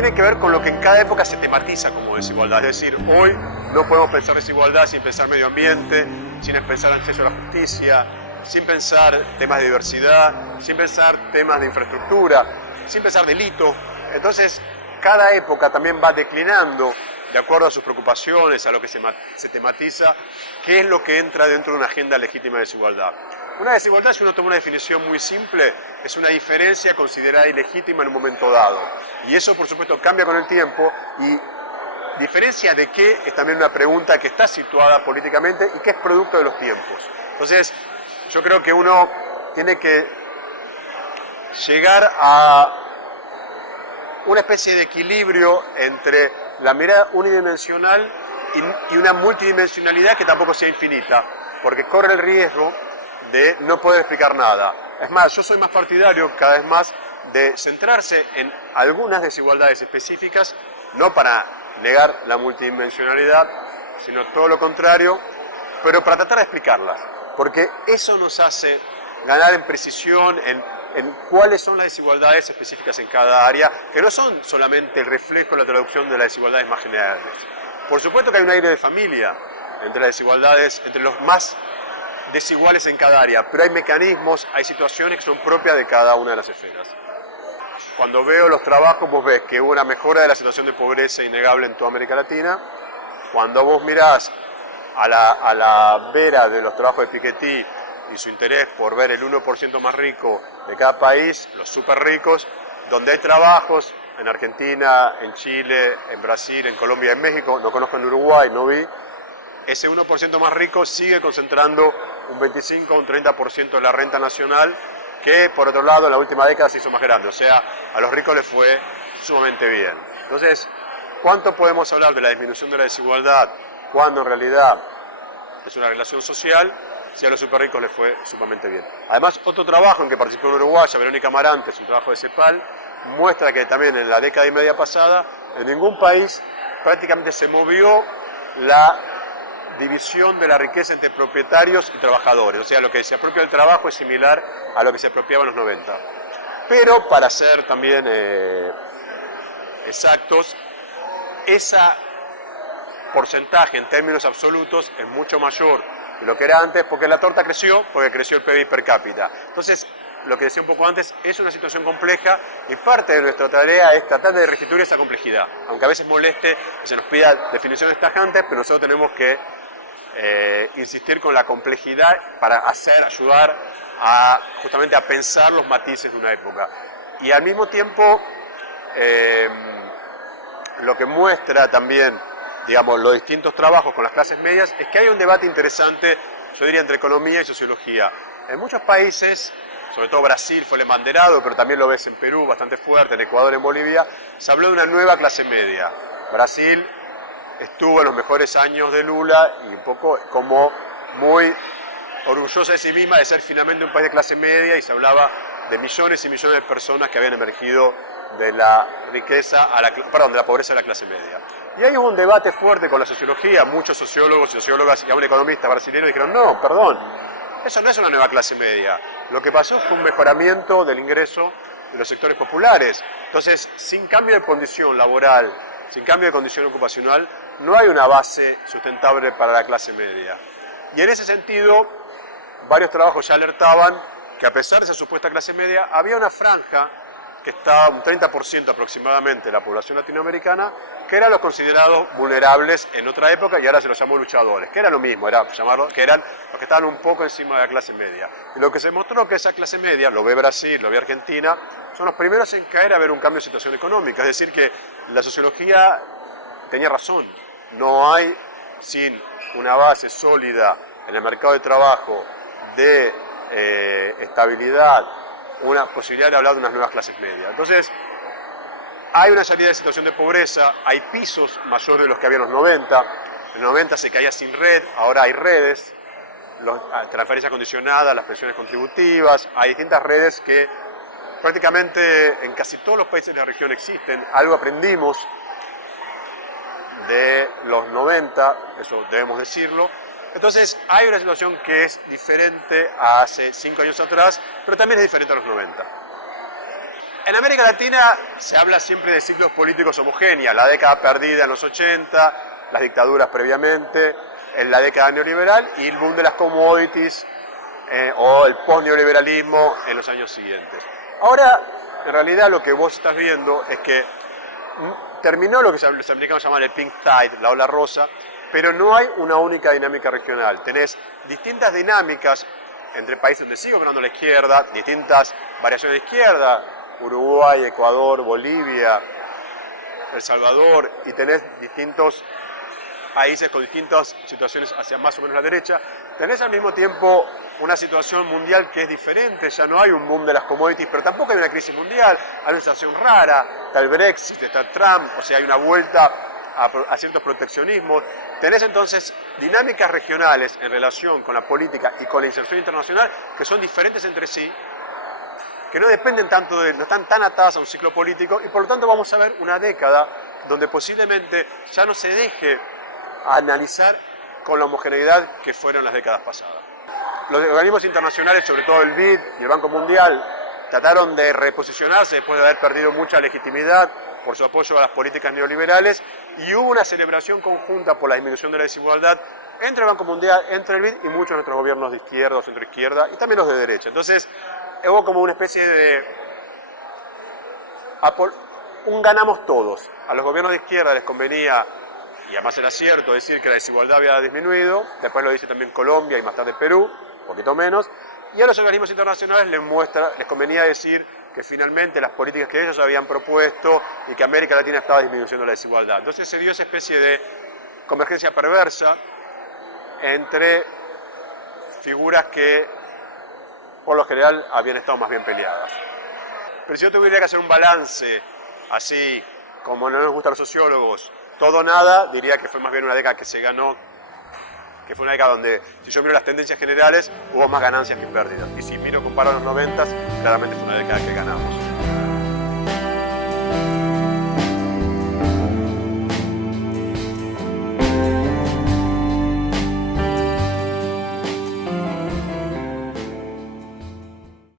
tiene que ver con lo que en cada época se tematiza como desigualdad. Es decir, hoy no podemos pensar desigualdad sin pensar medio ambiente, sin pensar acceso a la justicia, sin pensar temas de diversidad, sin pensar temas de infraestructura, sin pensar delito. Entonces, cada época también va declinando de acuerdo a sus preocupaciones, a lo que se tematiza, qué es lo que entra dentro de una agenda legítima de desigualdad. Una desigualdad, si uno toma una definición muy simple, es una diferencia considerada ilegítima en un momento dado. Y eso, por supuesto, cambia con el tiempo y diferencia de qué es también una pregunta que está situada políticamente y que es producto de los tiempos. Entonces, yo creo que uno tiene que llegar a una especie de equilibrio entre la mirada unidimensional y una multidimensionalidad que tampoco sea infinita, porque corre el riesgo de no poder explicar nada. Es más, yo soy más partidario cada vez más de centrarse en algunas desigualdades específicas, no para negar la multidimensionalidad, sino todo lo contrario, pero para tratar de explicarlas, porque eso nos hace ganar en precisión, en cuáles son las desigualdades específicas en cada área, que no son solamente el reflejo, la traducción de las desigualdades más generales. Por supuesto que hay un aire de familia entre las desigualdades, entre los más desiguales en cada área, pero hay mecanismos, hay situaciones que son propias de cada una de las esferas. Cuando veo los trabajos, vos ves que hubo una mejora de la situación de pobreza innegable en toda América Latina. Cuando vos mirás a la vera de los trabajos de Piketty y su interés por ver el 1% más rico de cada país, los súper ricos, donde hay trabajos en Argentina, en Chile, en Brasil, en Colombia, en México, no conozco en Uruguay, no vi, ese 1% más rico sigue concentrando un 25 o un 30% de la renta nacional, que por otro lado en la última década se hizo más grande, o sea, a los ricos les fue sumamente bien. Entonces, ¿cuánto podemos hablar de la disminución de la desigualdad cuando en realidad es una relación social? Si a los super ricos les fue sumamente bien. Además, otro trabajo en que participó una uruguaya, Verónica Amarantes, un trabajo de CEPAL, muestra que también en la década y media pasada, en ningún país prácticamente se movió la división de la riqueza entre propietarios y trabajadores. O sea, lo que se apropia del trabajo es similar a lo que se apropiaba en los 90. Pero, para ser también exactos, ese porcentaje en términos absolutos es mucho mayor de lo que era antes, porque la torta creció, porque creció el PIB per cápita. Entonces, lo que decía un poco antes, es una situación compleja y parte de nuestra tarea es tratar de restituir esa complejidad, aunque a veces moleste que se nos pida definiciones tajantes, pero nosotros tenemos que insistir con la complejidad para ayudar justamente a pensar los matices de una época. Y al mismo tiempo, lo que muestra también, digamos, los distintos trabajos con las clases medias, es que hay un debate interesante, yo diría, entre economía y sociología. En muchos países, sobre todo Brasil fue el embanderado, pero también lo ves en Perú bastante fuerte, en Ecuador, en Bolivia, se habló de una nueva clase media. Brasil estuvo en los mejores años de Lula y un poco como muy orgullosa de sí misma de ser finalmente un país de clase media, y se hablaba de millones y millones de personas que habían emergido de la riqueza de la pobreza de la clase media. Y ahí hubo un debate fuerte con la sociología, muchos sociólogos y sociólogas y aún economistas brasileños dijeron, no, perdón, eso no es una nueva clase media. Lo que pasó fue un mejoramiento del ingreso de los sectores populares. Entonces, sin cambio de condición laboral, sin cambio de condición ocupacional, no hay una base sustentable para la clase media. Y en ese sentido, varios trabajos ya alertaban que a pesar de esa supuesta clase media, había una franja que estaba un 30% aproximadamente de la población latinoamericana, que eran los considerados vulnerables en otra época y ahora se los llamó luchadores, que era lo mismo, era llamarlo, que eran los que estaban un poco encima de la clase media. Y lo que se mostró que esa clase media, lo ve Brasil, lo ve Argentina, son los primeros en caer a ver un cambio de situación económica, es decir que la sociología tenía razón, no hay sin una base sólida en el mercado de trabajo de estabilidad, una posibilidad de hablar de unas nuevas clases medias. Entonces, hay una salida de situación de pobreza, hay pisos mayores de los que había en los 90, en los 90 se caía sin red, ahora hay redes, transferencias condicionadas, las pensiones contributivas, hay distintas redes que prácticamente en casi todos los países de la región existen. Algo aprendimos de los 90, eso debemos decirlo. Entonces hay una situación que es diferente a hace 5 años atrás, pero también es diferente a los 90. En América Latina se habla siempre de ciclos políticos homogéneos, la década perdida en los 80, las dictaduras previamente, en la década neoliberal y el boom de las commodities o el post-neoliberalismo en los años siguientes. Ahora, en realidad lo que vos estás viendo es que terminó lo que los americanos llaman el pink tide, la ola rosa, pero no hay una única dinámica regional. Tenés distintas dinámicas entre países donde sigue gobernando la izquierda, distintas variaciones de izquierda, Uruguay, Ecuador, Bolivia, El Salvador, y tenés distintos países con distintas situaciones hacia más o menos la derecha. Tenés al mismo tiempo una situación mundial que es diferente, ya no hay un boom de las commodities, pero tampoco hay una crisis mundial, hay una situación rara, está el Brexit, está Trump, o sea, hay una vuelta a ciertos proteccionismos. Tenés entonces dinámicas regionales en relación con la política y con la inserción internacional que son diferentes entre sí, que no dependen tanto no están tan atadas a un ciclo político, y por lo tanto vamos a ver una década donde posiblemente ya no se deje analizar con la homogeneidad que fueron las décadas pasadas. Los organismos internacionales, sobre todo el BID y el Banco Mundial, trataron de reposicionarse después de haber perdido mucha legitimidad por su apoyo a las políticas neoliberales, y hubo una celebración conjunta por la disminución de la desigualdad entre el Banco Mundial, entre el BID y muchos de nuestros gobiernos de izquierda o centroizquierda, y también los de derecha. Entonces, hubo como una especie de un ganamos todos. A los gobiernos de izquierda les convenía, y además era cierto, decir que la desigualdad había disminuido, después lo dice también Colombia y más tarde Perú, un poquito menos, y a los organismos internacionales les convenía decir que finalmente las políticas que ellos habían propuesto y que América Latina estaba disminuyendo la desigualdad. Entonces se dio esa especie de convergencia perversa entre figuras que por lo general habían estado más bien peleadas. Pero si yo tuviera que hacer un balance, así como no nos gustan los sociólogos, todo o nada, diría que fue más bien una década que se ganó, que fue una década donde, si yo miro las tendencias generales, hubo más ganancias que pérdidas. Y si comparo los 90, claramente fue una década que ganamos.